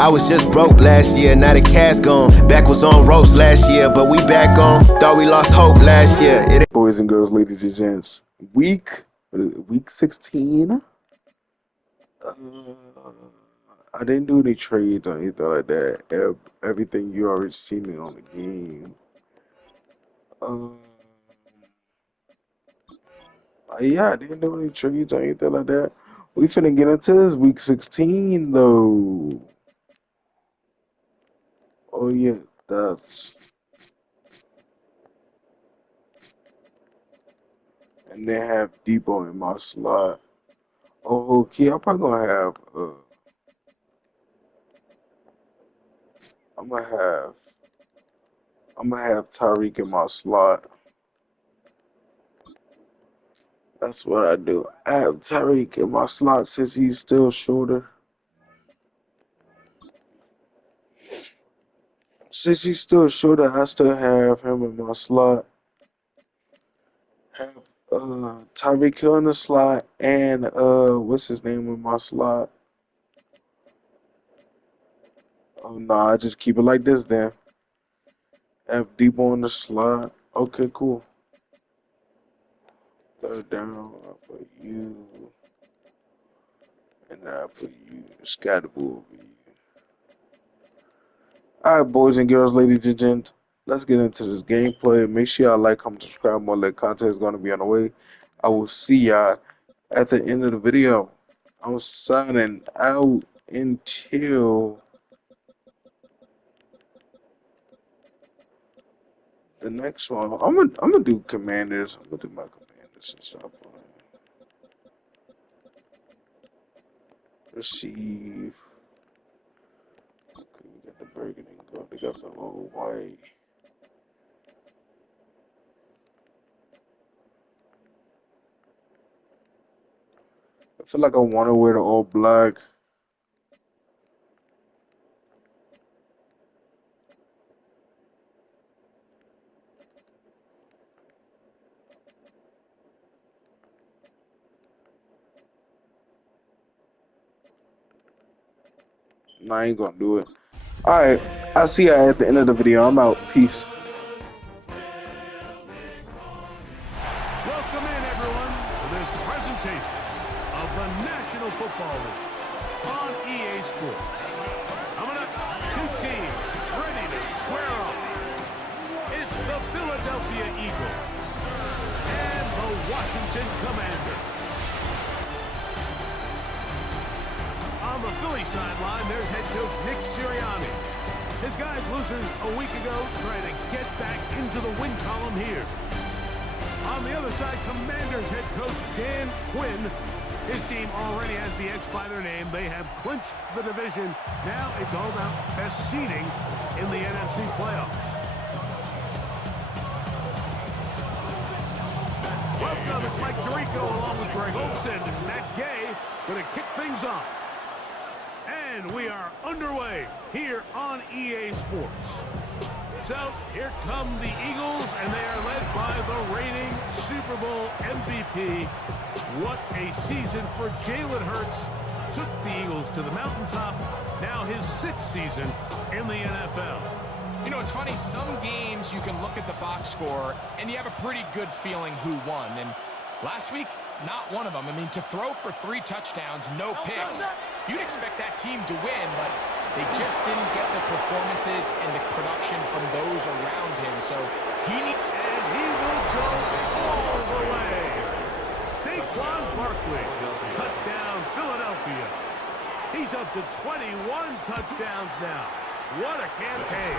I was just broke last year, now the cash gone. Back was on ropes last year, but we back on. Thought we lost hope last year. Boys and girls, ladies and gents, week 16. I didn't do any trades or anything like that. Everything you already seen it on the game. Yeah, I didn't do any trades or anything like that. We finna get into this week 16 though. Oh yeah, that's. And they have Debo in my slot. Oh, okay, I'm probably gonna have. I'm gonna have Tyreek in my slot. That's what I do. I have Tyreek in my slot since he's still shorter. Since he's still shorter, I still have him in my slot. Have Tyreek Hill in the slot and what's his name in my slot? Oh no, I just keep it like this then. Have Debo in the slot. Okay, cool. Third down, I put you. And I put you. Scatterboo over you. Alright, boys and girls, ladies and gents. Let's get into this gameplay. Make sure y'all like, comment, subscribe. More like content is going to be on the way. I will see y'all at the end of the video. I'm signing out until the next one. I'm gonna do Commanders. I'm gonna do my Commanders and stuff. Receive. Okay, we got the burgundy and gold. They got the little white. I feel like I want to wear the all black. No, I ain't gonna do it. Alright, I'll see you at the end of the video. I'm out. Peace. Welcome in, everyone, to this presentation of the National Football League on EA Sports. Coming up, two teams ready to square off. It's the Philadelphia Eagles and the Washington Commanders. On the Philly sideline, there's head coach Nick Sirianni. His guys losers a week ago trying to get back into the win column here. On the other side, Commanders head coach Dan Quinn. His team already has the X by their name. They have clinched the division. Now it's all about best seeding in the NFC playoffs. Welcome, it's Mike Tirico along with Greg Olsen and Matt Gay going to kick things off. And we are underway here on EA Sports. So here come the Eagles, and they are led by the reigning Super Bowl MVP. What a season for Jalen Hurts. Took the Eagles to the mountaintop. Now his sixth season in the NFL. You know, it's funny, some games you can look at the box score and you have a pretty good feeling who won. And last week, not one of them. I mean, to throw for 3 touchdowns, no picks, you'd expect that team to win, but they just didn't get the performances and the production from those around him. So he will go all the way. Saquon Barkley, touchdown Philadelphia. He's up to 21 touchdowns now. What a campaign.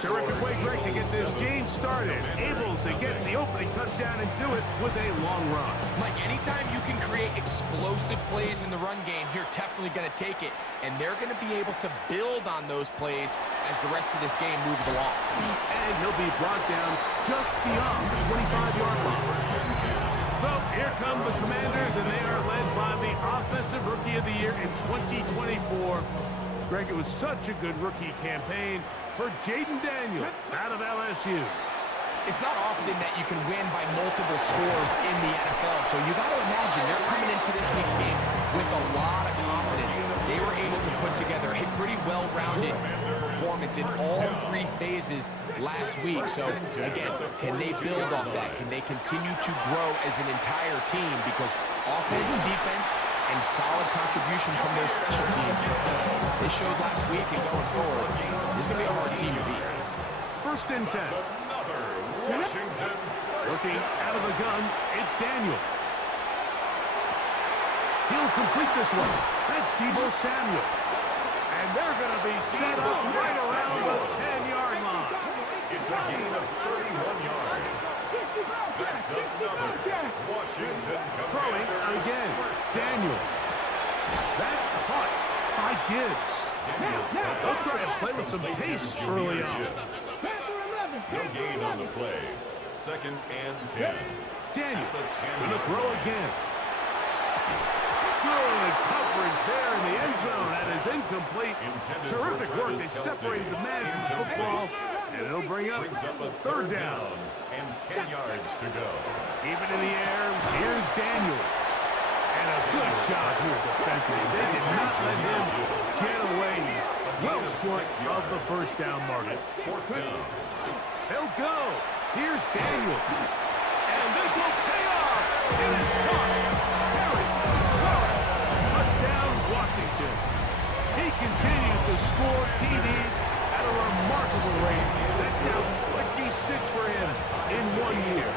Terrific way, Greg, to get this game started. Able to get the opening touchdown and do it with a long run. Mike, anytime you can create explosive plays in the run game, you're definitely going to take it. And they're going to be able to build on those plays as the rest of this game moves along. And he'll be brought down just beyond the 25-yard line. So here come the Commanders, and they are led by the Offensive Rookie of the Year in 2024. Greg, it was such a good rookie campaign for Jaden Daniels out of LSU. It's not often that you can win by multiple scores in the NFL, so you got to imagine they're coming into this week's game with a lot of confidence. improvements in all 3 phases last week. So, again, can they build off that? Can they continue to grow as an entire team? Because offense, defense, and solid contribution from their special teams, they showed last week, and going forward, this is going to be a hard team to beat. 1st and 10. Washington. Looking out of the gun, it's Daniels. He'll complete this one. That's Deebo Samuel. And they're going to be set up right around the 10-yard line. It's a gain of 31 yards. That's another Washington Throwing again, Daniel. That's caught by Gibbs. They'll try to play with some pace early on. No gain on the play. 2nd and 10. Daniel going to throw again. Good coverage there in the end zone. That is incomplete. Terrific work. They separated the man from the football. And it'll bring up a 3rd down. And 10 yards to go. Keep it in the air. Here's Daniels. And a good job here defensively. They did not let him get away. He's well short of the 1st down mark. 4th down. They'll go. Here's Daniels. And this will pay off. It is caught. Harry. Touchdown, Washington. He continues to score TDs at a remarkable rate. That's now 26 for him in 1 year.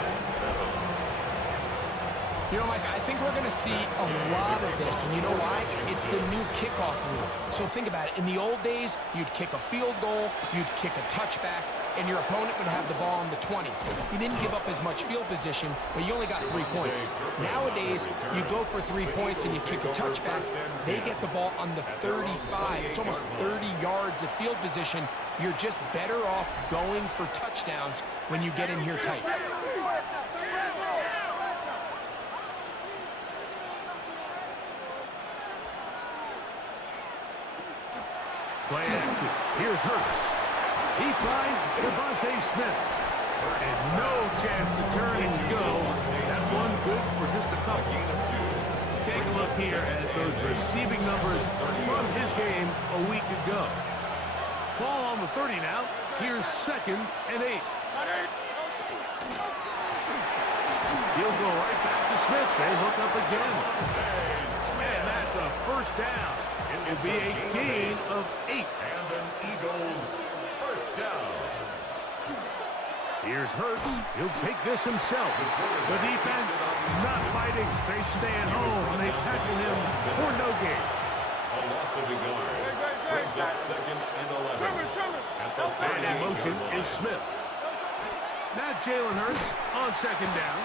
You know, Mike, I think we're going to see a lot of this, and you know why? It's the new kickoff rule. So think about it. In the old days, you'd kick a field goal, you'd kick a touchback, and your opponent would have the ball on the 20. You didn't give up as much field position, but you only got 3 points. Nowadays, you go for 3 points and you kick a touchback. They get the ball on the 35. It's almost 30 yards of field position. You're just better off going for touchdowns when you get in here tight. Play action. Here's Hurts. He finds Devontae Smith. And no chance to turn and go. That one good for just a couple. Take a look here at those receiving numbers from his game a week ago. Ball on the 30 now. Here's 2nd and 8. He'll go right back to Smith. They hook up again. And that's a 1st down. It will be a gain of 8. And an Eagles 1st down. Here's Hurts. He'll take this himself. The defense not fighting. They stay at home and they tackle him for no gain. A loss of a yard. Brings up 2nd and 11. And in motion is Smith. Now Jalen Hurts on 2nd down.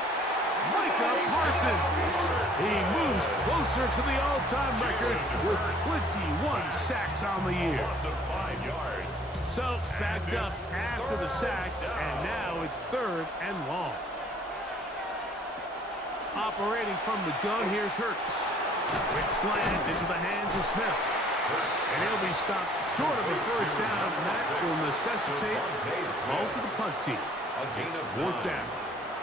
Micah Parsons. He moves closer to the all-time record with 21 sacks on the year. Loss of 5 yards. So backed up after the sack, and now it's 3rd and long. Operating from the gun, here's Hurts. Quick slant into the hands of Smith. And he'll be stopped short of a 1st down, and that will necessitate a call to the punt team. A gain of 4th down.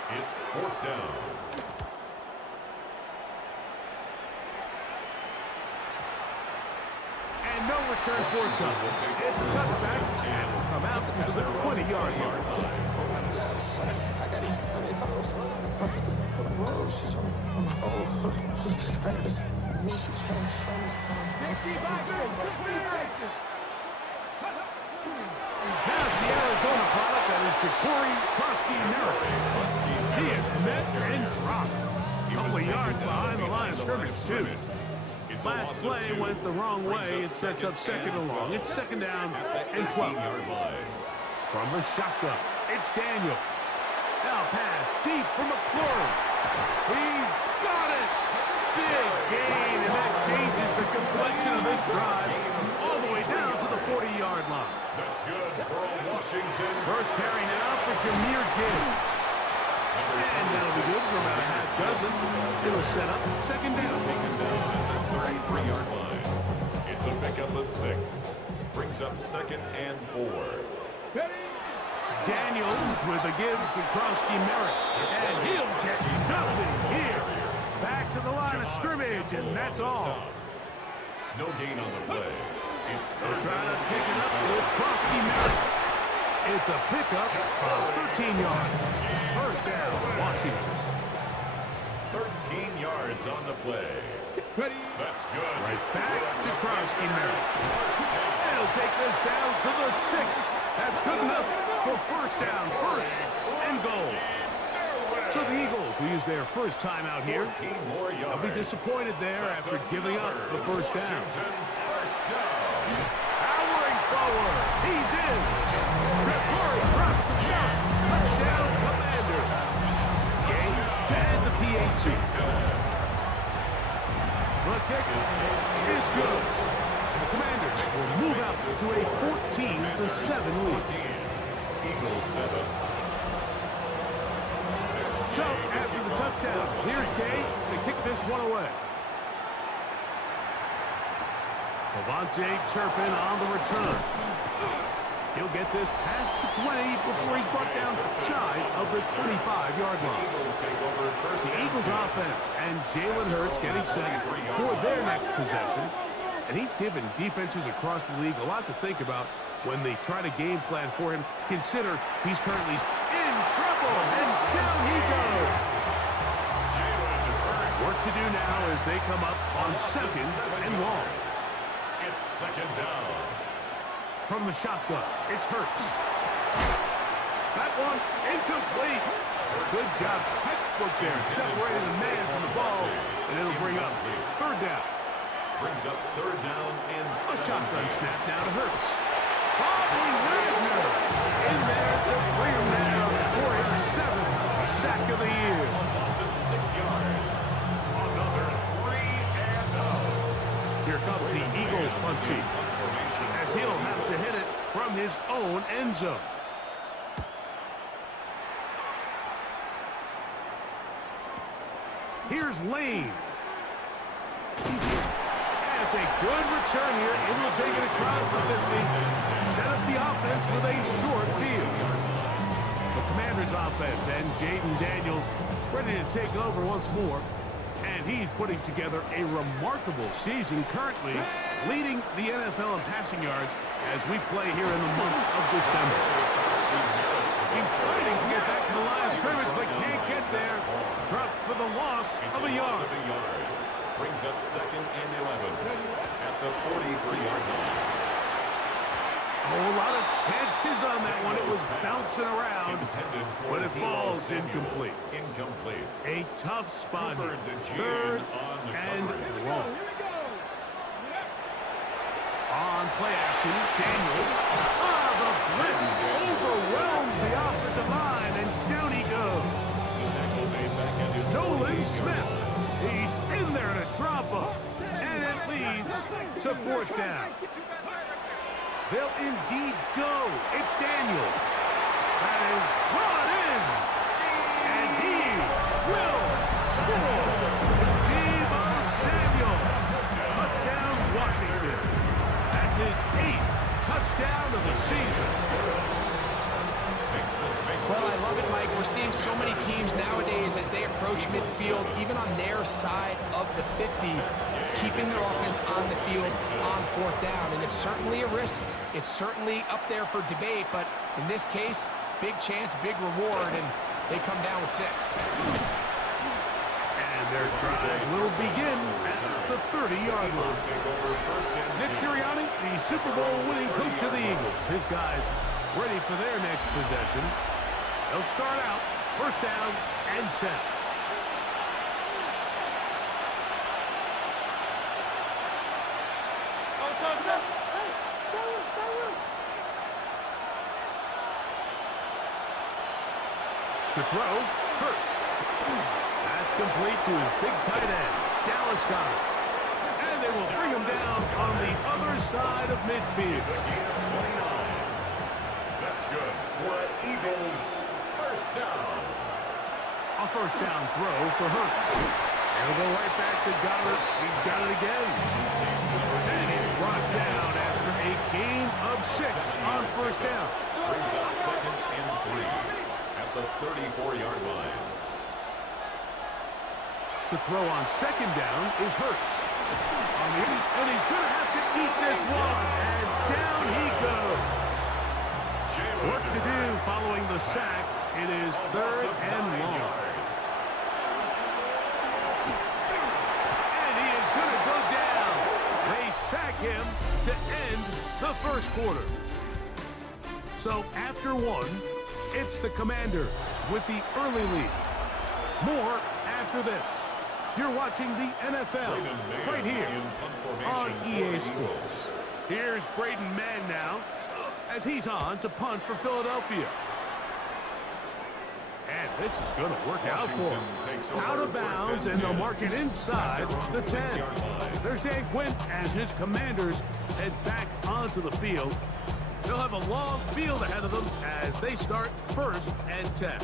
It's 4th down. And no return forthcoming. It's a touchback, and will come out to the 20-yard line. Now it's the Arizona product that is Ja'Cory Krosky-Merritt. He is met and dropped. A couple of yards behind the line of scrimmage, too. Last play went the wrong way. It sets up 2nd and long. It's 2nd down and 12. From the shotgun, it's Daniel. Now pass deep for McLaurin. He's got it. Big gain, and that changes the complexion of this drive all the way down to the 40-yard line. That's good for Washington. First carry now for Jahmyr Gibbs. And that'll be good for about a half dozen. It'll set up 2nd down. 33-yard line. It's a pickup of 6. Brings up 2nd and 4. Daniels with a give to Krosky-Merritt. And he'll get nothing here. Back to the line of scrimmage, and that's all. No gain on the play. They'll try to pick it up with Krusty Merritt. It's a pickup of 13 yards. First down, Washington. 13 yards on the play. That's good. Right back to Krusty Merritt. They'll take this down to the 6. That's good enough for first down, first and goal. So the Eagles will use their first time out here. 14 more yards. They'll be disappointed there after giving up the first down. First down. Powering forward. He's in. Gregory Russell. Touchdown, Commanders. Game to end the PAT. The kick is good. And the Commanders will move out to a 14-7 lead. Eagles 7. So, after the touchdown, here's Gay to kick this one away. Devontae Turpin on the return. He'll get this past the 20 before he's brought down shy of the 25-yard line. The Eagles offense and Jalen Hurts getting set for their next possession. And he's given defenses across the league a lot to think about when they try to game plan for him. Consider he's currently in trouble, and down he goes. Work to do now as they come up on second and long. It's second down. From the shotgun, it's Hurts. That one incomplete. Good job, textbook there, separating the man from the ball, and it'll bring up third down. Brings up third down and A shotgun snap now to Hurts. Bobby Wagner in there to bring him down for his 7th sack of the year. loss of 6 yards. Another 3 and out. Here comes the Eagles punt team, as he'll have to hit it from his own end zone. Here's Lane. And it's a good return here. Able to take it across the 50. Set up the offense with a short field. The Commanders' offense and Jaden Daniels ready to take over once more. And he's putting together a remarkable season currently, leading the NFL in passing yards as we play here in the month of December. He's fighting to get back to the line of scrimmage, but can't get there. Dropped for the loss of a yard. Brings up second and 11 at the 43-yard line. A whole lot of chances on that one. It was bouncing around, Intended for but it Deebo falls Samuel. incomplete. Incomplete. A tough spot here. Cooper DeJean Third on the and coverage. long. On play action, Daniels. The blitz overwhelms the offensive line, and down he goes. The tackle made back at his Nolan Smith. He's in there to drop up, and it leads to fourth down. They'll indeed go. It's Daniels. That is brought in, and he will score. Deebo Samuel. Touchdown, Washington. That's his 8th touchdown of the season. Well, I love it, Mike. We're seeing so many teams nowadays as they approach midfield, even on their side of the 50, keeping their offense on the field on fourth down. And it's certainly a risk. It's certainly up there for debate, but in this case, big chance, big reward, and they come down with 6. And their drive will begin at the 30-yard line. Nick Sirianni, the Super Bowl winning coach of the Eagles. His guys ready for their next possession. They'll start out first down and 10. To throw, Hurts. That's complete to his big tight end, Dallas Goedert. And they will bring him down on the other side of midfield. That's good for an Eagles first down. A first down throw for Hurts. He'll go right back to Goedert. He's got it again. And he's brought down after a gain of 6 on first down. Brings up second and 3 at the 34-yard line. To throw on second down is Hurts. And he's going to have to eat this one goes. Work to do following the sack. It is 3rd and long. And he is going to go down. They sack him to end the first quarter. So after one, it's the Commanders with the early lead. More after this. You're watching the NFL right here on EA Sports. Here's Braden Mann now as he's on to punt for Philadelphia. And this is going to work out for him. Out of bounds, and they'll mark it inside the 10. There's Dan Quinn as his Commanders head back onto the field. They'll have a long field ahead of them as they start 1st and 10.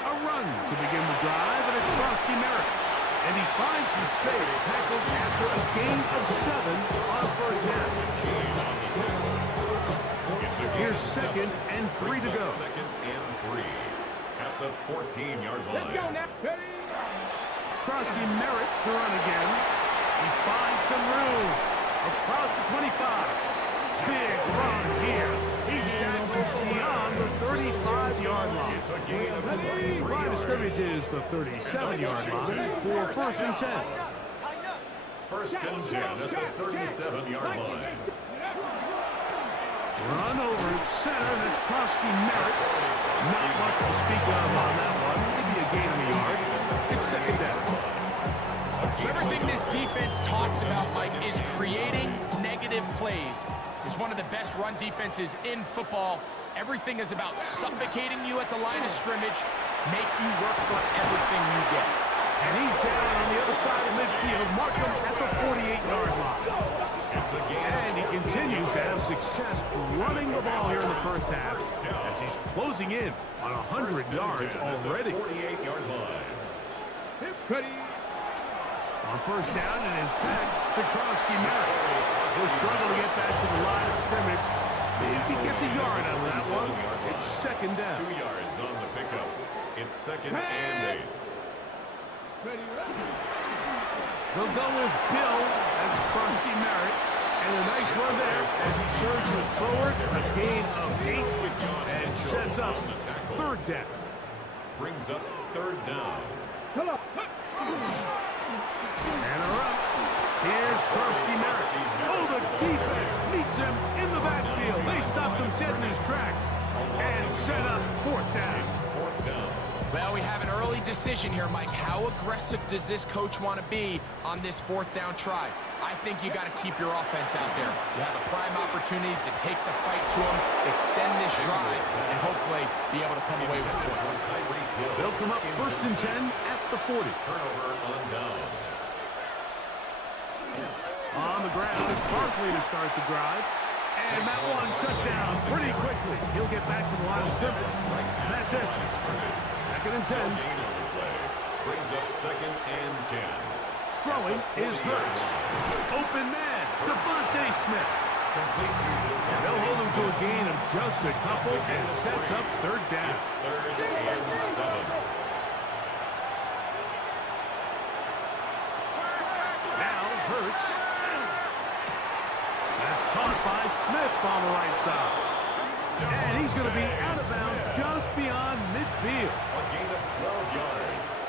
A run to begin the drive, and it's Krosky Merritt. And he finds some space, tackled after a gain of 7 on 1st down. Here's 2nd and 3 to go. 2nd and 3 at the 14-yard line. Krosky Merritt to run again. He finds some room across the 25. Big run here. He's tackled beyond the 35-yard line. It's a gain of 23 Line of yards. scrimmage is the 37-yard line for 1st and 10. 1st and 10 at the 37-yard line. Run over at center, that's Krosky Merritt. Not much to speak of on that one. Maybe a gain of a yard. It's 2nd down. So everything this defense talks about, Mike, is creating negative plays. It's one of the best run defenses in football. Everything is about suffocating you at the line of scrimmage, make you work for everything you get. And he's down on the other side of midfield, mark him at the 48-yard line. It's a gain. And he continues to have success running the ball here in the first half as he's closing in on 100 yards already. 48-yard line. On 1st down, it is back to Krosky Merritt. He'll struggle to get back to the line of scrimmage. Maybe he gets a yard out of that one. It's 2nd down. 2 yards on the pickup. It's 2nd and 8. They'll go with Bill. That's Krosky Merritt. And a nice run there as he surges forward. A gain of 8 and sets up 3rd down. Brings up 3rd down. And a run. Here's Krosky Merritt. Oh, the defense meets him in the backfield. They stopped him dead in his tracks and set up 4th down. 4th down. Well, we have an early decision here, Mike. How aggressive does this coach want to be on this 4th down try? I think you got to keep your offense out there. You have a prime opportunity to take the fight to him, extend this drive, and hopefully be able to come away with points. They'll come up 1st and 10 at the 40. Turnover on downs. On the ground, it's Barkley to start the drive. And that one shut down pretty quickly. He'll get back to the line of scrimmage. And that's it. 2nd and 10. Gain on the play. Brings up 2nd and 10. Throwing is Hurts. Open man, Devontae Smith. Complete to And they'll hold him to a gain of just a couple and sets up 3rd down. It's 3rd and 7. Now Hurts. That's caught by Smith on the right side. And he's going to be out of bounds just beyond midfield. A gain of 12 yards.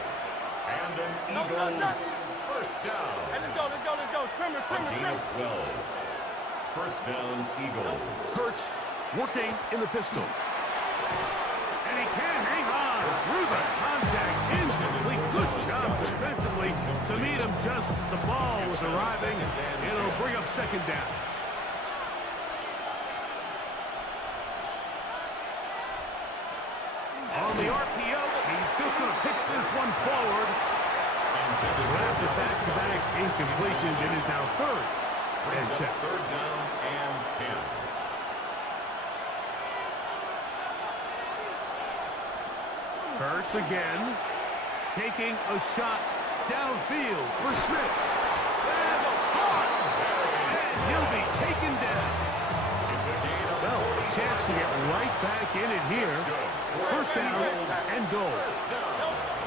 And an Eagles 1st down. Let's go. Trimmer. A gain of 12. 1st down, Eagles. Hurts working in the pistol. And he can't hang on through the contact. Incomplete. Good job defensively to meet him just as the ball was arriving. It'll bring up 2nd down. On the RPO, he's just going to pitch this one forward. So after back-to-back incompletions, it is now 3rd and 10. 3rd down and 10. Hurts again, taking a shot downfield for Smith. That's caught, and he'll be taken down. It's a gain of Well, a chance to get right back in it here. 1st down and goal. 1st down.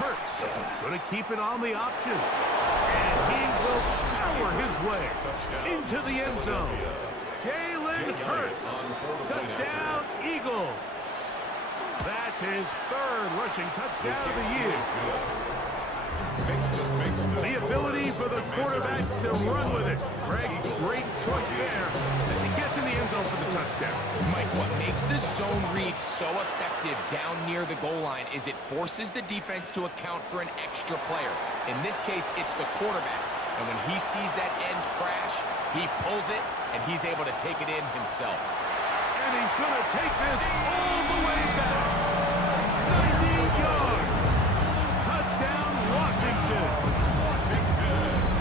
Hurts going to keep it on the option. And he will power his way into the end zone. Jalen Hurts. Touchdown, Eagles. That's his third rushing touchdown of the year. The ability for the quarterback to run with it. Greg, great choice there as he gets in the end zone for the touchdown. Mike, what makes this zone read so effective down near the goal line is it forces the defense to account for an extra player. In this case, it's the quarterback. And when he sees that end crash, he pulls it, and he's able to take it in himself. And he's going to take this all the way back. 90 yards. Touchdown, Washington.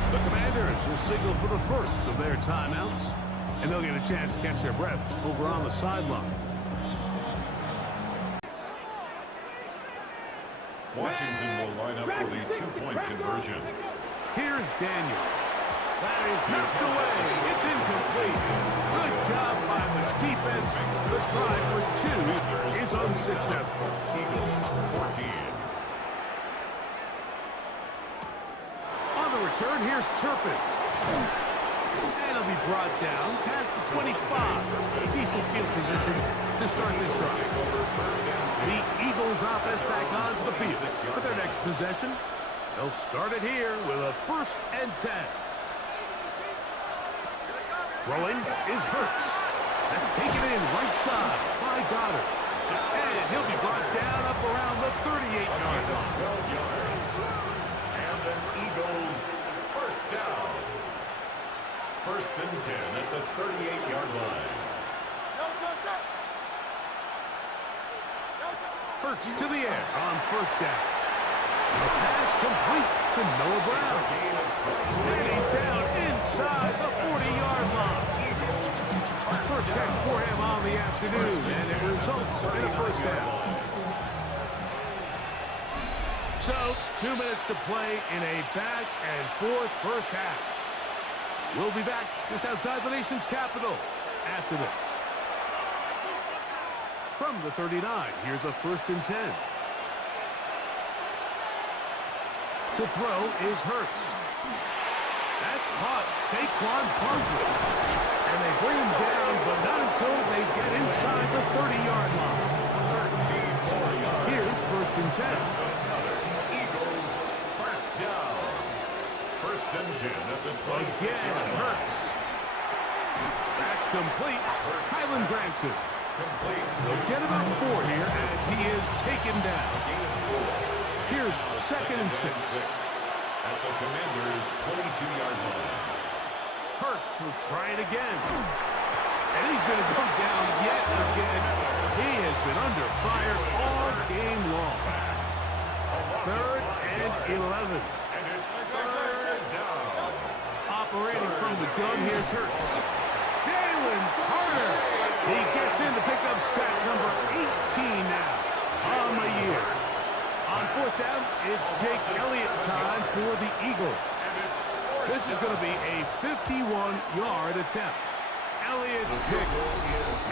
The Commanders will signal for the first of their timeouts, and they'll get a chance to catch their breath over on the sideline. Washington will line up for the two-point conversion. Here's Daniel. That is knocked away. It's incomplete. Good job by the defense. The try for two is unsuccessful. Eagles 14. On the return, here's Turpin. And he'll be brought down past the 25. Decent field position to start this drive. The Eagles offense back onto the field for their next possession. They'll start it here with a 1st and 10. Throwing is Hurts. That's taken in right side by Goddard. And he'll be brought down up around the 38-yard line. 12 yards. And an Eagles first down. 1st and 10 at the 38-yard line. Hurts to the air on 1st down. The pass complete to Noah Brown. And he's down inside the 40-yard line. First catch for him on the afternoon, and it results in a 1st down. So, 2 minutes to play in a back-and-forth first half. We'll be back just outside the nation's capital after this. From the 39, here's a 1st and 10. To throw is Hurts. That's caught Saquon Barkley. And they bring him down, but not until they get inside the 30-yard line. Here's 1st and 10. Eagles first down. 1st and 10 at the 26-yard Again, line. Hurts. That's complete. Kylan Granson. Complete. They'll get about 4 here as he is taken down. Here's 2nd and 6. At the Commanders' 22-yard line. Hurts will try it again. And he's going to go down yet again. He has been under fire all game long. 3rd and 11. And it's 3rd down. Operating from the gun, here's Hurts. Jalen Carter. He gets in to pick up sack number 18 now on the year. On 4th down, it's Jake Elliott time for the Eagles. This is going to be a 51-yard attempt. Elliott's kick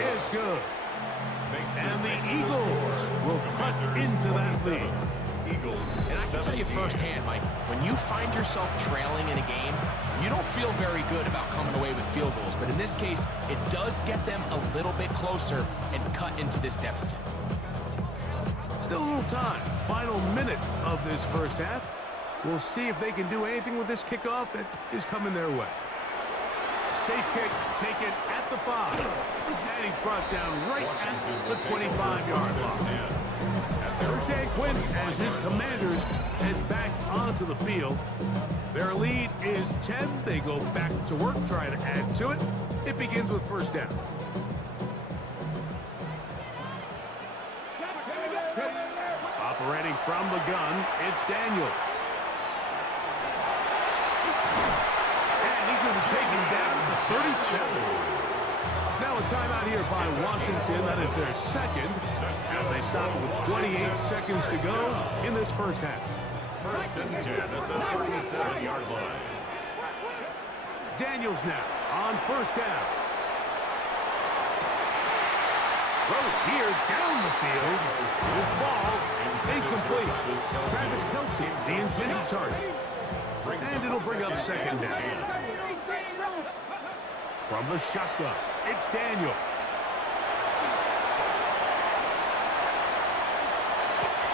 is good. And the Eagles will cut into that lead. Eagles. And I can tell you firsthand, Mike, when you find yourself trailing in a game, you don't feel very good about coming away with field goals. But in this case, it does get them a little bit closer and cut into this deficit. Still a little time. Final minute of this first half. We'll see if they can do anything with this kickoff that is coming their way. Safe kick taken at the 5. And he's brought down right at the 25-yard line. Thursday Quinn as his Commanders head back onto the field. Their lead is 10. They go back to work, try to add to it. It begins with 1st down. Operating from the gun, it's Daniels. And he's going to be taken down to the 37. Now a timeout here by Washington. That is their 2nd as they stop it with 28 seconds to go in this first half. 1st and 10 at the 37-yard line. Daniels now on 1st down. Throw here down the field will fall Incomplete. Travis Kelce, the intended target. And it'll bring up second down. From the shotgun, it's Daniel.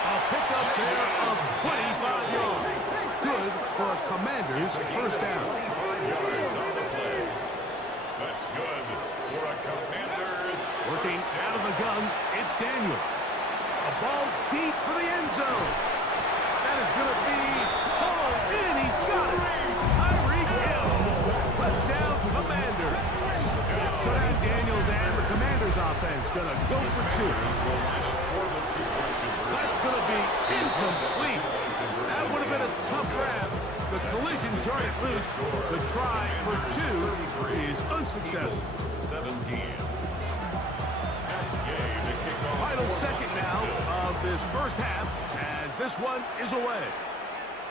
A pickup there of 25 yards. Good for a Commanders first down. 5 yards on the play. That's good for a Commanders. Working out of the gun, it's Daniels. A ball deep for the end zone. That is going to be hauled in. He's got it. Tyreek Hill. Touchdown, Commanders. So now Daniels and the Commanders offense going to go for two. That's going to be incomplete. That would have been a tough grab. The collision target loose. The try for two is unsuccessful. 17. Final second now of this first half as this one is away.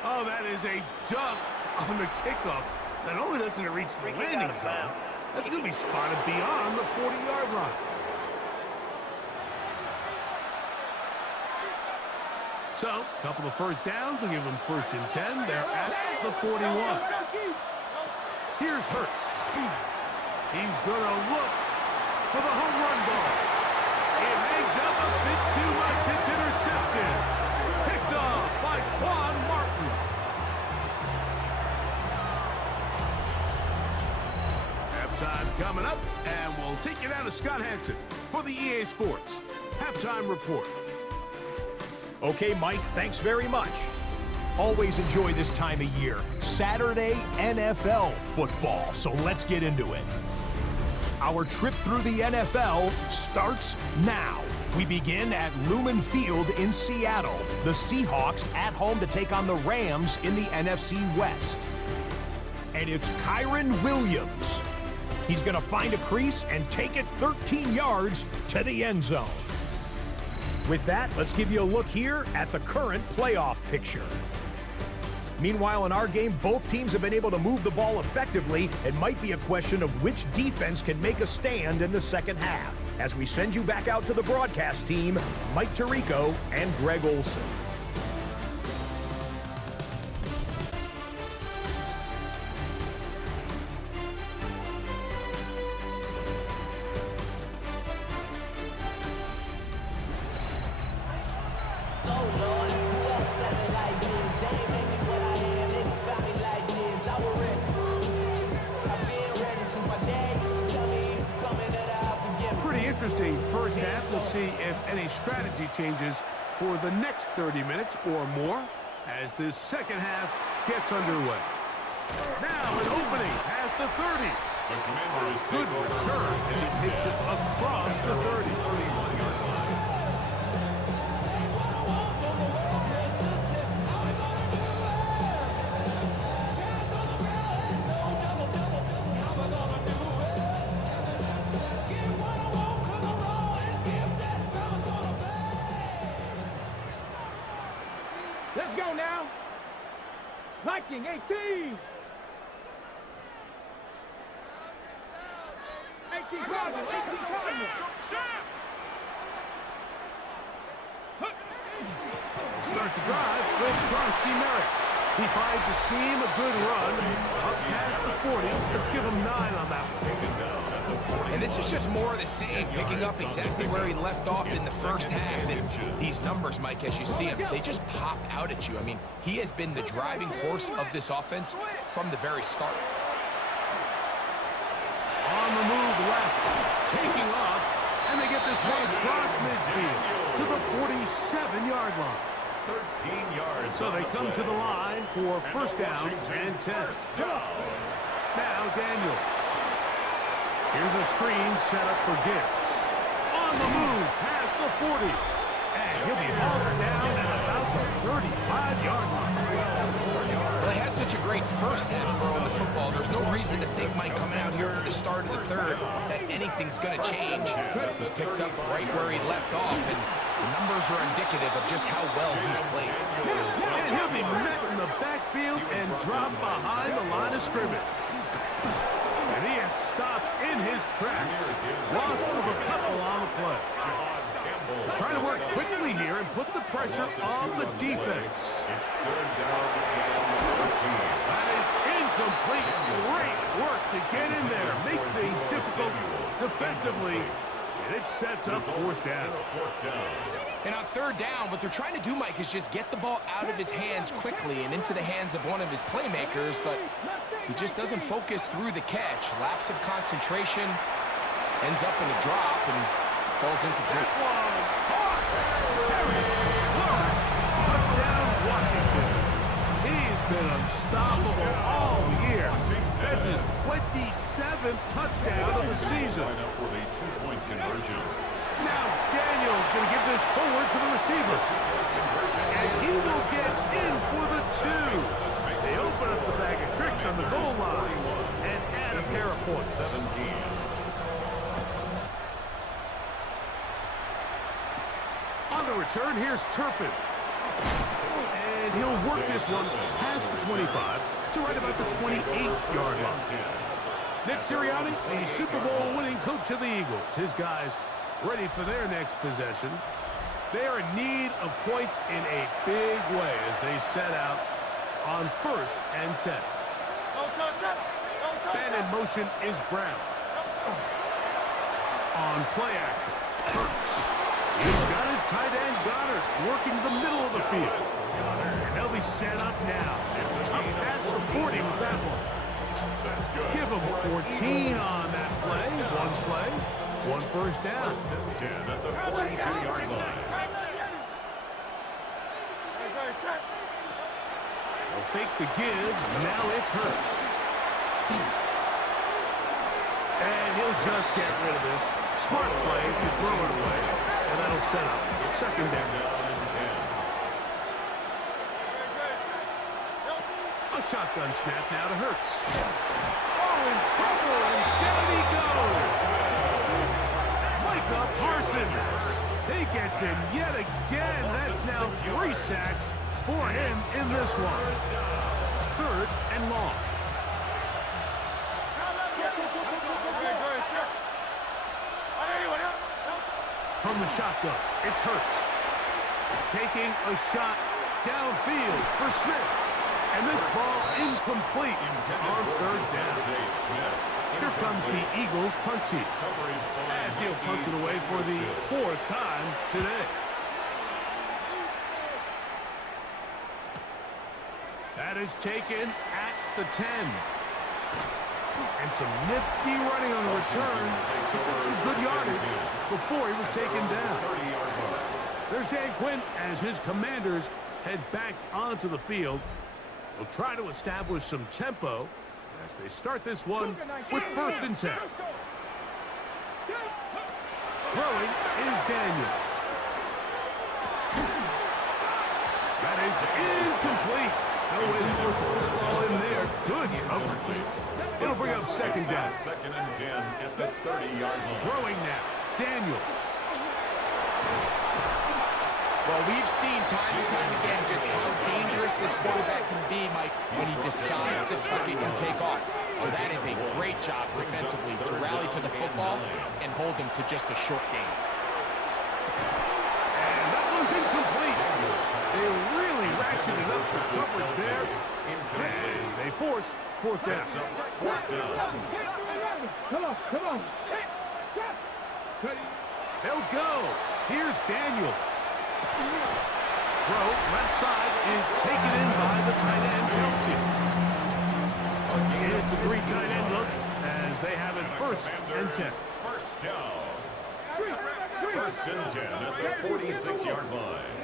Oh, that is a dunk on the kickoff. Not only doesn't it reach the landing zone, that's going to be spotted beyond the 40-yard line. So, a couple of first downs will give them 1st and 10. They're at the 41. Here's Hurts. He's going to look for the home run ball. It hangs up a bit too much. It's intercepted. Picked off by Quan Martin. Halftime coming up, and we'll take you down to Scott Hanson for the EA Sports Halftime Report. Okay, Mike, thanks very much. Always enjoy this time of year. Saturday NFL football, so let's get into it. Our trip through the NFL starts now. We begin at Lumen Field in Seattle. The Seahawks at home to take on the Rams in the NFC West. And it's Kyren Williams. He's going to find a crease and take it 13 yards to the end zone. With that, let's give you a look here at the current playoff picture. Meanwhile, in our game, both teams have been able to move the ball effectively. It might be a question of which defense can make a stand in the second half. As we send you back out to the broadcast team, Mike Tirico and Greg Olson. Interesting first half. We'll see if any strategy changes for the next 30 minutes or more as this second half gets underway. Now an opening past the 30. A good return as he takes it across the 30. Let's go now. Viking 18. 18 Cardinals. 18 Cardinals. Start the drive with Kronsky Merritt. He finds a seam, a good run, up past the 40. Let's give him 9 on that one. And this is just more of the same, picking up exactly where he left off in the first half. And these numbers, Mike, as you see them, they just pop out at you. I mean, he has been the driving force of this offense from the very start. On the move left, taking off, and they get this one across midfield to the 47-yard line. 13 yards. So they come to the line for first down and 10. Now Daniels. Here's a screen set up for Gibbs. On the move, past the 40. And he'll be hauled down at about the 35-yard line. Well, they had such a great first half throwing the football. There's no reason to think, Mike, coming out here for the start of the third, that anything's going to change. He's picked up right where he left off, and the numbers are indicative of just how well he's played. And he'll be met in the backfield and dropped behind the line of scrimmage. And he is stopped in his tracks. Loss of a couple on the play. Trying to work quickly here and put the pressure on the defense. It's third down and 13. That is incomplete. Great work to get in there, make things difficult defensively, and it sets up fourth down. And on third down, what they're trying to do, Mike, is just get the ball out of his hands quickly and into the hands of one of his playmakers, but he just doesn't focus through the catch. Lapse of concentration, ends up in a drop, and falls incomplete. Touchdown, Washington. He's been unstoppable all year. That's his 27th touchdown of the season. Line up for the two-point conversion. Now Daniel's going to give this forward to the receiver. And he will get in for the two. They open up the bag of tricks on the goal line and add a pair of points. 17. On the return, here's Turpin. And he'll work this one past the 25 to right about the 28-yard line. Nick Sirianni, the Super Bowl winning coach of the Eagles. His guys ready for their next possession. They are in need of points in a big way as they set out on 1st and 10. And in motion is Brown. On play action, Hurts. He's got his tight end Goddard working the middle of the field. And they'll be set up now. Up past the 40 with that one. Give him 14 on that play. One play, one first down. 10 at the 42-yard line. They'll fake the give. Now it's Hurts. And he'll just get rid of this. Smart play to throw it away. And that'll set up second down. A shotgun snap now to Hurts. Oh, in trouble, and down he goes. Micah Parsons. He gets him yet again. That's now 3 sacks for him in this one. 3rd and long. From the shotgun, it's Hurts. Taking a shot downfield for Smith. And this ball incomplete on 3rd down. Here comes the Eagles punt team. As he'll punt it away for the 4th time today. That is taken at the 10. And some nifty running on the return to put some good yardage before he was taken down. There's Dan Quinn as his Commanders head back onto the field. They'll try to establish some tempo as they start this one with 1st and 10. Throwing is Daniels. That is incomplete. No way to force the football in there. Good coverage. It'll bring up 2nd down. 2nd and 10 at the 30-yard line. Throwing now, Daniels. Well, we've seen time and time again just how dangerous this quarterback can be, Mike, when he decides to tuck it and take off. So that is a great job defensively to rally to the football and hold him to just a short gain. And that one's incomplete. They really ratcheted up the coverage there. And they force 4th down. Come on. They'll go. Here's Daniels. Throw left side is taken in by the tight end, Kelsey. It's a 3 tight end look as they have it 1st and 10. First down. 1st and 10 at the 46-yard line.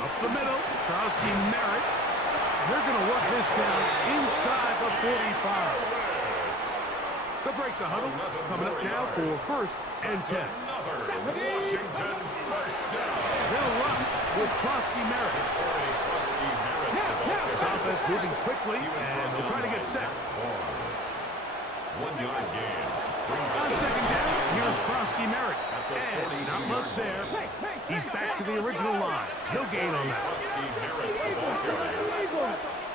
Up the middle, Krosky Merritt. They're going to work this down inside the 45. They'll break the huddle. Coming up now for 1st and 10. Washington first down. They'll run with Krosky Merritt. This offense moving quickly, and they'll try to get set. 1-yard gain. On 2nd down, here's Krosky Merritt. And not much there. He's back to the original line. No gain on that.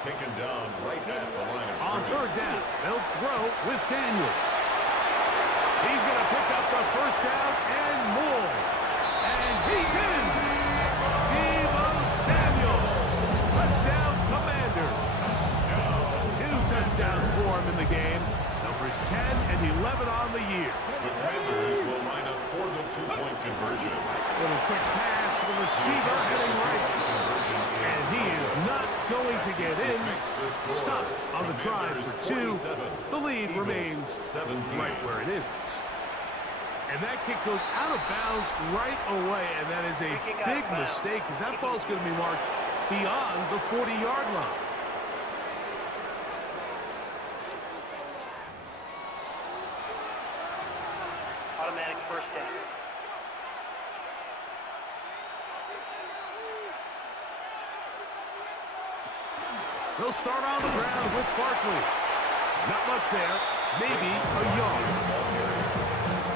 Taken down right at the line of On scrimmage. 3rd down, they'll throw with Daniels. He's going to pick up the 1st down and more. And he's in. on the year. The Commanders will line up for the two-point conversion. Little quick pass to the receiver heading right. And he is not going to get in. Stop on the try for 2. The lead remains right where it is. And that kick goes out of bounds right away, and that is a big mistake because that ball is going to be marked beyond the 40-yard line. Automatic first down. He'll start on the ground with Barkley. Not much there, maybe a yard.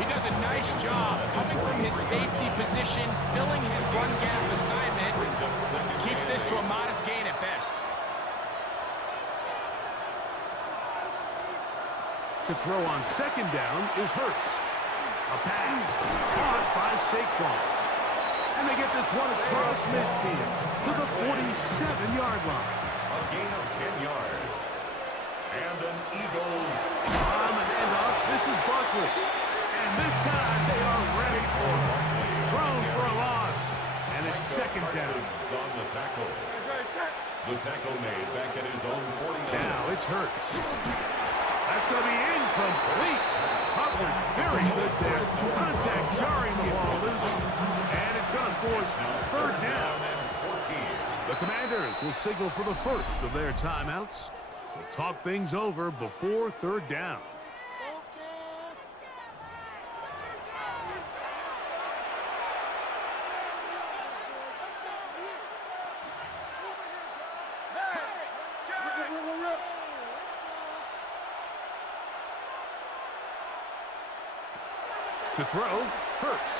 He does a nice job coming from his safety position, filling his run gap assignment. Keeps this to a modest gain at best. To throw on second down is Hurts. A pass caught by Saquon. And they get this one across midfield to the 47-yard line. A gain of 10 yards. And an Eagles. On the handoff, this is Barkley. And this time they are ready for it. Thrown for a loss. And it's second down. On the tackle. The tackle made back at his own 49. Now it's Hurts. That's going to be incomplete. Coverage very good there. Contact jarring the ball loose. And it's going to force third down. The Commanders will signal for the first of their timeouts. We'll talk things over before third down. To throw, Hurts.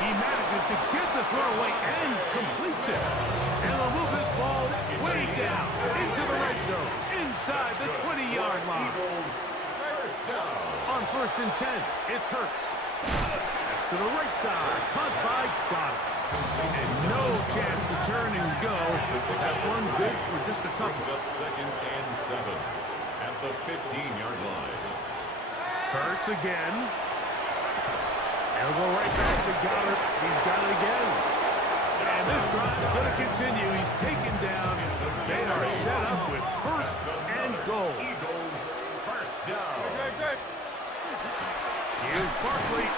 He manages to get the throw away and completes it. And they'll move this ball way down into the red zone, inside the 20-yard line. Eagles, first down. On first and 10, it's Hurts. That's to the right side, caught by Goddard. And no chance to turn and go. That one good for just a couple. Brings up second and 7 at the 15-yard line. Hurts again. He'll go right back to Goddard. He's got it again. And this drive is going to continue. He's taken down. They are set up with first and goal. Eagles, first down. Here's Barkley.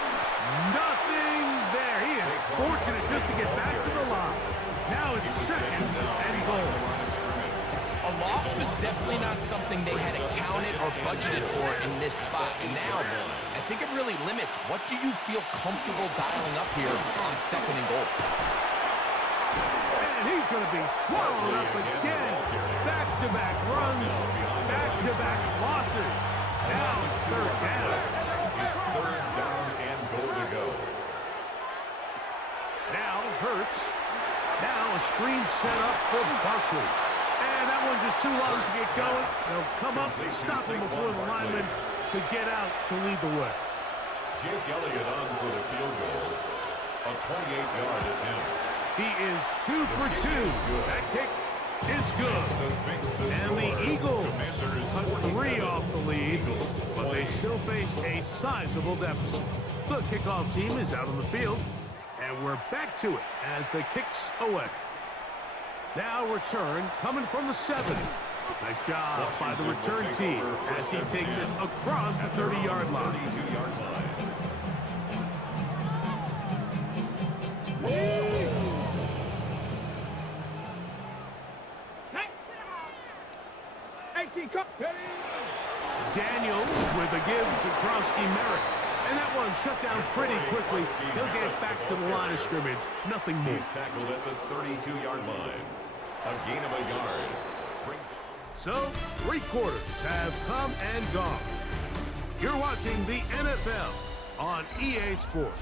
Nothing there. He is fortunate just to get back to the line. Now it's second and goal. A loss was definitely not something they had accounted or budgeted for in this spot. And now, I think it really limits what do you feel comfortable dialing up here on second and goal. And he's going to be swallowed up again. Back-to-back runs, back-to-back losses. Now it's third down. It's third down and goal to go. Now Hurts. Now a screen set up for Barkley. And that one just too long to get going. They'll come up and stop him before the lineman could get out to lead the way. Jake Elliott on for the field goal. A 28-yard attempt. He is 2 for 2. That kick is good. And the Eagles cut 3 off the lead, but they still face a sizable deficit. The kickoff team is out on the field, and we're back to it as the kicks away. Now return coming from the 7. Nice job by the return team as he takes it across the 30-yard line. 32-yard line. Daniels with a give to Krosky-Merrick. And that one shut down pretty quickly. He'll get it back to the line of scrimmage. Nothing more. He's tackled at the 32-yard line. A gain of a yard. So, 3 quarters have come and gone. You're watching the NFL on EA Sports.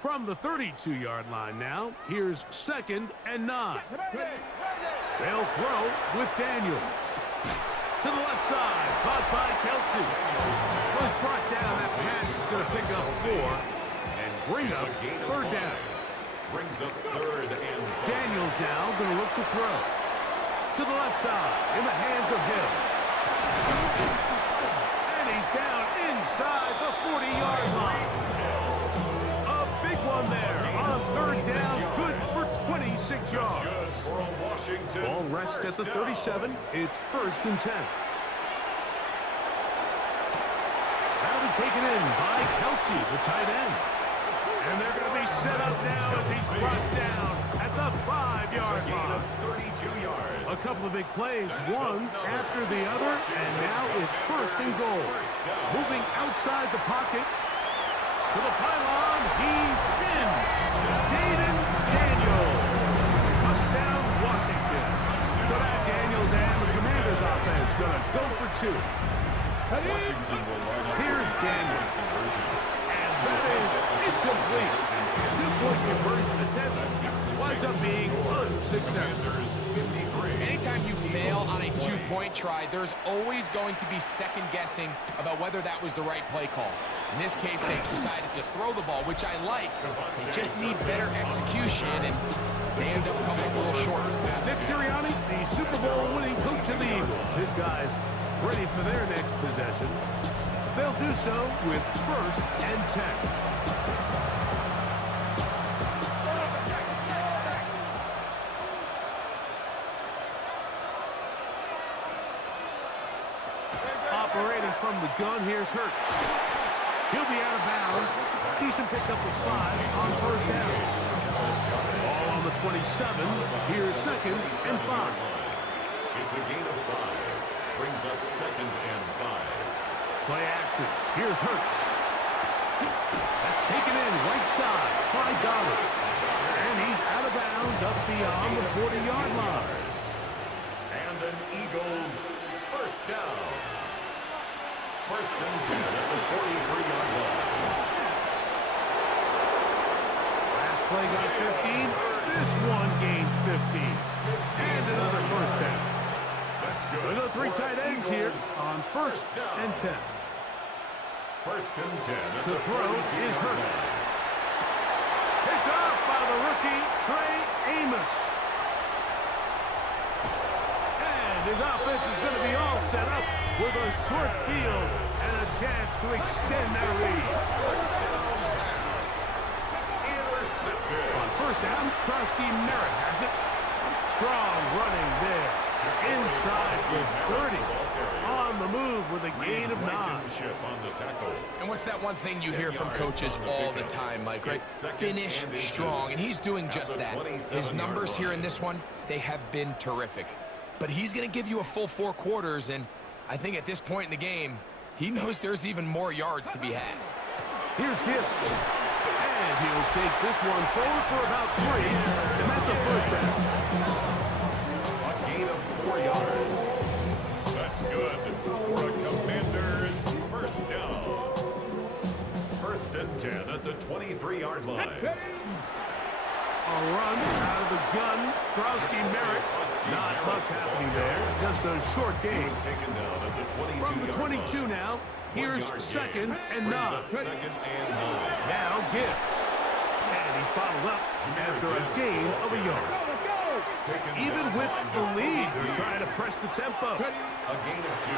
From the 32-yard line now, here's second and 9. They'll throw with Daniels. To the left side, caught by Kelsey. Was brought down. That pass is going to pick up 4 and bring up third down. Brings up third and 5. Daniels now going to look to throw. To the left side, in the hands of Hill. And he's down inside the 40-yard line. A big one there on third down, good for 26 yards. Good for a Washington. Ball rests at the 37. It's 1st and 10. That'll be taken in by Kelsey, the tight end. And they're going to be set up now as he's brought down at the 5-yard line. 32 yards. A couple of big plays, one after the other, and now it's 1st and goal. Moving outside the pocket to the pylon, he's in. Jaden Daniels. Touchdown, Washington. So that Daniels and the Commanders offense going to go for 2. Washington will line up. Here's Daniels. And that is incomplete. 2-point conversion attempt winds up being unsuccessful. Anytime you fail on a 2-point try, there's always going to be second guessing about whether that was the right play call. In this case, they decided to throw the ball, which I like. They just need better execution, and they end up coming up a little short. Nick Sirianni, the Super Bowl winning coach of the Eagles. His guys ready for their next possession. They'll do so with 1st and 10. Operating from the gun, here's Hurts. He'll be out of bounds. Decent pickup of 5 on 1st down. Ball on the 27. Here's 2nd and 5. It's a gain of 5. Brings up 2nd and 5. Play action. Here's Hurts. That's taken in right side by Dollars. And he's out of bounds up beyond the 40-yard line. And an Eagles 1st down. 1st and 10 at the 43-yard line. Last play got 15. This one gains 15. And another 1st down. That's good. We've got 3 tight ends here on 1st and 10. 1st and 10 at To the throw 42-yard is Hurts. line. Picked off by the rookie, Trey Amos. And his offense is going to be all set up with a short field and a chance to extend their lead. On 1st down, Krusty Merritt has it. Strong running there. Inside with 30. On the move with a gain of 9. On the tackle. And what's that one thing you hear from coaches all the time, Mike, right? Finish strong, and he's doing just that. His numbers here in this one, they have been terrific. But he's going to give you a full 4 quarters, and I think at this point in the game, he knows there's even more yards to be had. Here's Gibbs. And he'll take this one forward for about 3, and that's a 1st down. A gain of 4 yards. That's good for a Commanders 1st down. 1st and 10 at the 23-yard line. A run out of the gun. Krusty Merritt. Not much happening there. Just a short gain. Taken down at the 22-yard From the 22 line. now, here's 2nd and 9. Second and 9. Now Gibbs. And he's bottled up after a gain of a yard. Even with the lead, they're trying to press the tempo. A gain of 2.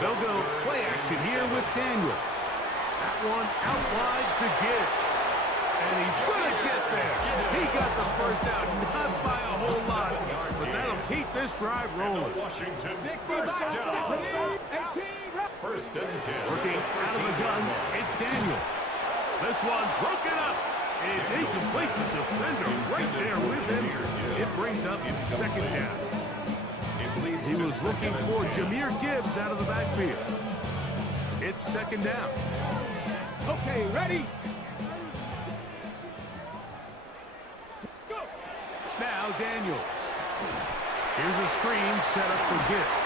They'll go play action here with Daniels. That one out wide to Gibbs. And he's going to get there. He got the 1st down, not by a whole lot, but that'll keep this drive rolling. Washington 1st down. 1st and 10. Working out of the gun, it's Daniels. This one broken up. It's incomplete. The defender right there with him. It brings up 2nd down. He was looking for Jahmyr Gibbs out of the backfield. It's 2nd down. Okay, ready? Now Daniels. Here's a screen set up for Gibbs.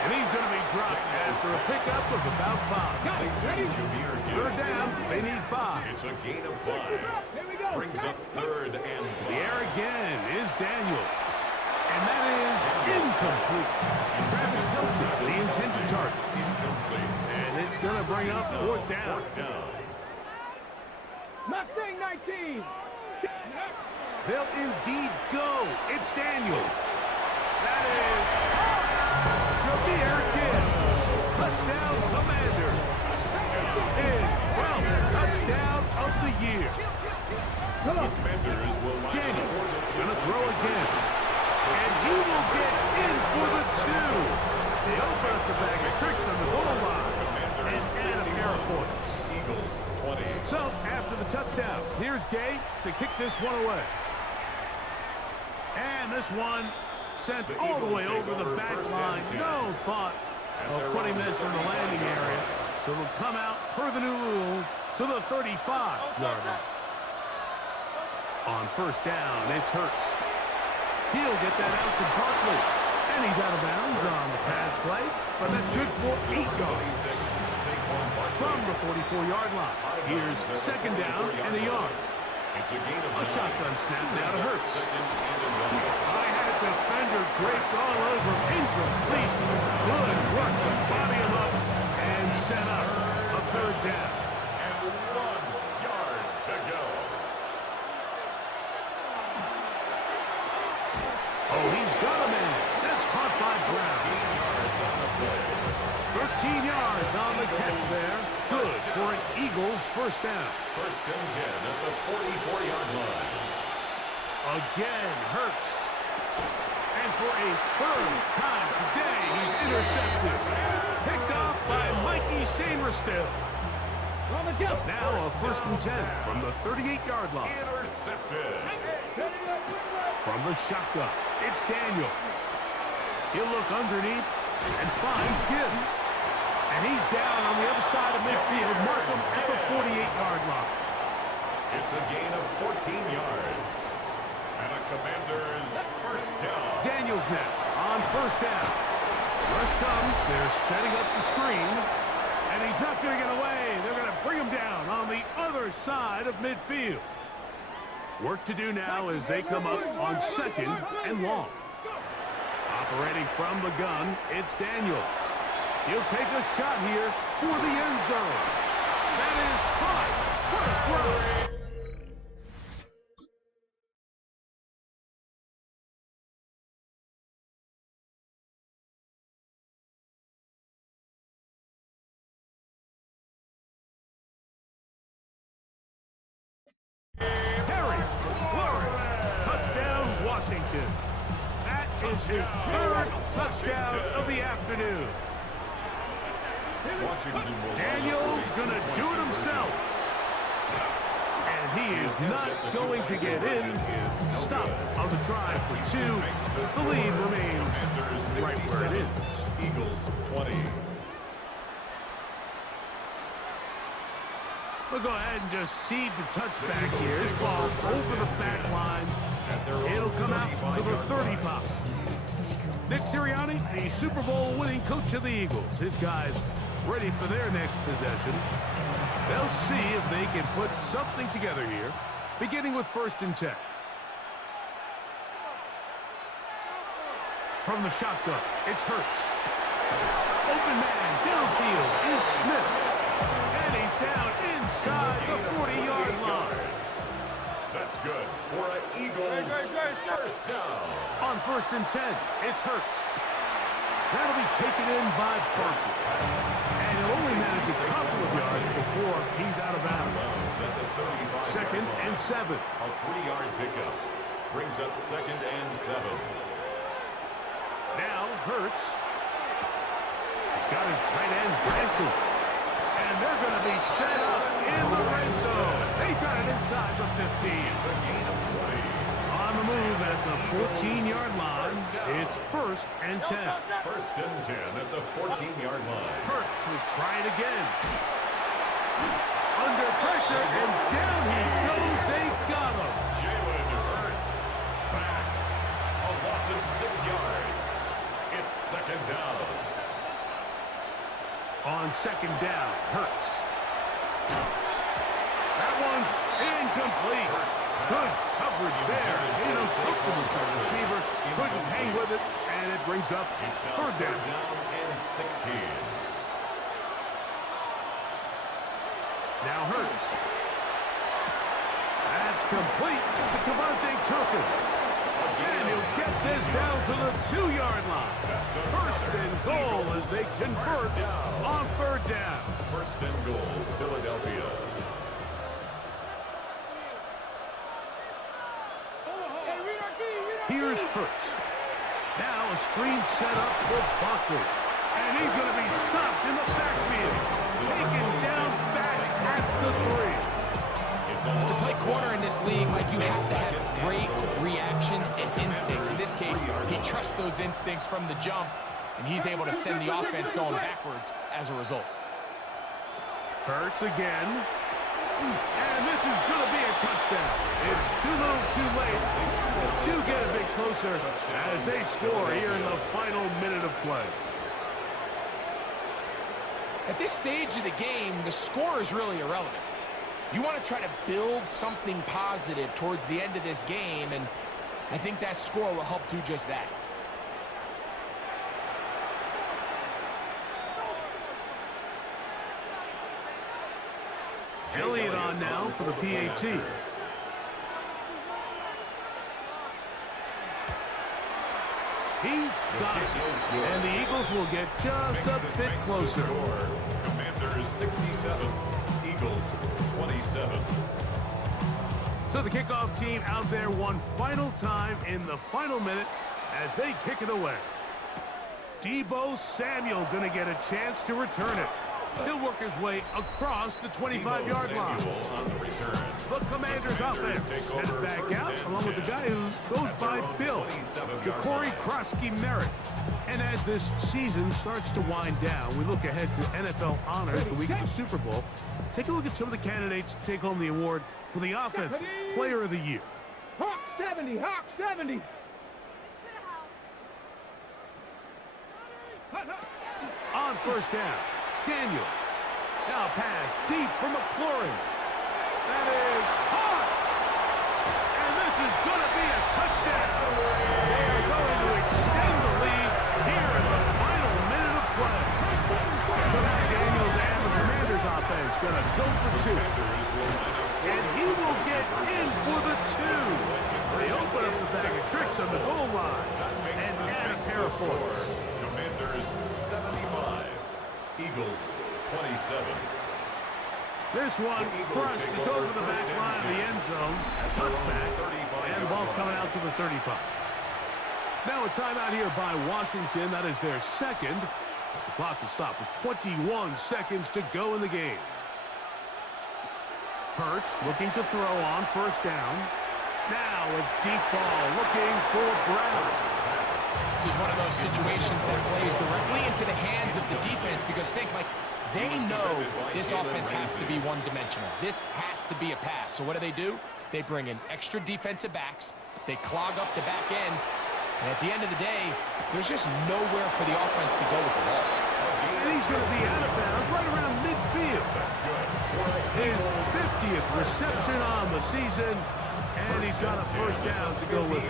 And he's going to be dropped after a pickup of about 5. Got it, ready? 3rd down, they need 5. It's a gain of 5. Here we go. Brings up 3rd and 5. The air again is Daniels. And that is incomplete. Travis Kelsey, the intended target. Incomplete. And it's going to bring up 4th down. Mustang 19. They'll indeed go. It's Daniels. That is Jameer Gibbs. Touchdown, Commanders. His 12th touchdown of the year. The Commanders will line Daniels up going to throw again. And he will get in for the 2. They open up the bag of tricks on the goal line and add a pair of points. Eagles 20. So, after the touchdown, here's Gay to kick this one away. And this one sent all the way over the back line. No thought of putting this in the landing area. So it'll come out, per the new rule, to the 35-yard line. On first down, it's Hurts. He'll get that out to Barkley. And he's out of bounds on the pass play, but that's good for 8 yards. From the 44-yard line, here's second down and a yard. It's a gain of A shotgun snap now to Hurts. second and a 1 yard. I had defender draped all over him. Incomplete. Good work to body him up and set up a third down. And 1 yard to go. Oh, he's got a man. That's caught by Brown. 13 yards on the catch there. Good for an Eagles first down. First and 10 at the 44-yard line. Again, Hurts. And for a third time today, he's intercepted. Picked off by Mikey Sainristil. Now a first and 10 from the 38-yard line. Intercepted. From the shotgun, it's Daniels. He'll look underneath and finds Gibbs. And he's down on the other side of midfield. Mark him at the 48-yard line. It's a gain of 14 yards. And a Commanders first down. Daniels now on first down. Rush comes. They're setting up the screen. And he's not going to get away. They're going to bring him down on the other side of midfield. Work to do now as they come up on second and long. Operating from the gun, it's Daniels. He'll take a shot here for the end zone. That is hot. What a throw. Harry Flurry. Touchdown, Washington. That is his third touchdown of the afternoon. Washington will Daniels gonna do it himself. And he is not going to get in. Stop on the try for 2. The lead remains right where it is. Eagles 20. We'll go ahead and just seed the touchback here. This ball over the back line. It'll come out to the 35. Nick Sirianni, the Super Bowl winning coach of the Eagles. His guys ready for their next possession. They'll see if they can put something together here, beginning with first and 10. From the shotgun, it's Hurts. Open man downfield is Smith. And he's down inside the 40-yard line. That's good for an Eagles first down. On first and 10, it's Hurts. That'll be taken in by Barkley. And he'll only manage a couple of yards before he's out of bounds. At the 35-yard Second and 7. A 3-yard pickup brings up second and 7. Now Hurts. He's got his tight end, Branson. And they're going to be set up in the red zone. They've got it inside the 15. It's a gain of 20. On the move at the 14-yard line, it's first and 10. First and 10 at the 14-yard line. Hurts will try it again. Under pressure, and down he goes. They got him. Jalen Hurts sacked. A loss of 6 yards. It's second down. On second down, Hurts. That one's incomplete. Good coverage there. He was comfortable for the receiver. Couldn't hang with it, and it brings up It's now third down. and 16. Now Hurts. That's complete to Devontae Turpin. And he'll get this down to the 2-yard line. First and goal as they convert on third down. First and goal, Philadelphia. Here's Hurts. Now a screen set up for Barkley. And he's going to be stopped in the backfield. Taken down back at the 3. To play corner in this league, Mike, you have to have great reactions and instincts. In this case, he trusts those instincts from the jump, and he's able to send the offense going backwards as a result. Hurts again. And this is going to be a touchdown. It's too little too late. They do get a bit closer as they score here in the final minute of play. At this stage of the game, the score is really irrelevant. You want to try to build something positive towards the end of this game, and I think that score will help do just that. Elliott on now for the PAT. He's got it. And the Eagles will get just a bit closer. Commanders 67, Eagles 27. So the kickoff team out there one final time in the final minute as they kick it away. Deebo Samuel going to get a chance to return it. He'll work his way across the 25-yard line. On the return. The Commanders offense headed back out along with the guy who goes by Bill, Ja'Cory Krosky-Merritt. And as this season starts to wind down, we look ahead to NFL honors the week of the Super Bowl. Take a look at some of the candidates to take home the award for the Offensive Player of the Year. Hawk 70, Hawk 70. On first down, Daniels. Now pass deep for McLaurin. That is hot. And this is going to be a touchdown. They are going to extend the lead here in the final minute of play. So now Daniels and the Commanders offense going to go for 2. And he will get in for the 2. They open up the bag of tricks on the goal line and add a pair of points. Commanders 75, Eagles 27. This one crushed. It's over the back line of the end zone. Touchback. And the ball's coming out to the 35. Now a timeout here by Washington. That is their second. As the clock is stopped with 21 seconds to go in the game. Hurts looking to throw on first down. Now a deep ball looking for Browns. This is one of those situations that plays directly into the hands of the defense because think, Mike, they know this offense has to be one-dimensional. This has to be a pass. So what do? They bring in extra defensive backs. They clog up the back end. And at the end of the day, there's just nowhere for the offense to go with the ball. And he's going to be out of bounds right around midfield. His 50th reception on the season. And he's got a first down to go with.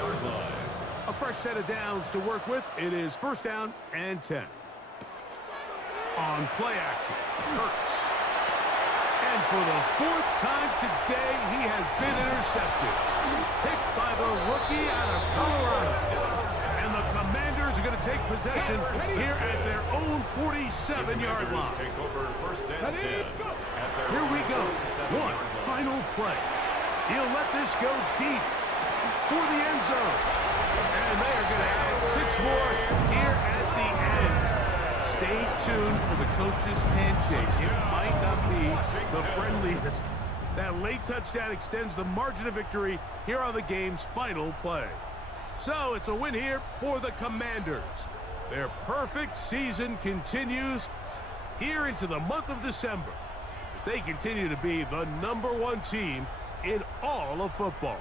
A fresh set of downs to work with. It is first down and 10. On play action, Hurts. And for the 4th time today, he has been intercepted. Picked by the rookie out of Colorado. And the Commanders are going to take possession here at their own 47-yard line. Take over first and 10. Here we go. One final play. He'll let this go deep for the end zone. And they are going to add 6 more here at the end. Stay tuned for the coach's handshake. It might not be the friendliest. That late touchdown extends the margin of victory here on the game's final play. So it's a win here for the Commanders. Their perfect season continues here into the month of December as they continue to be the #1 team in all of football.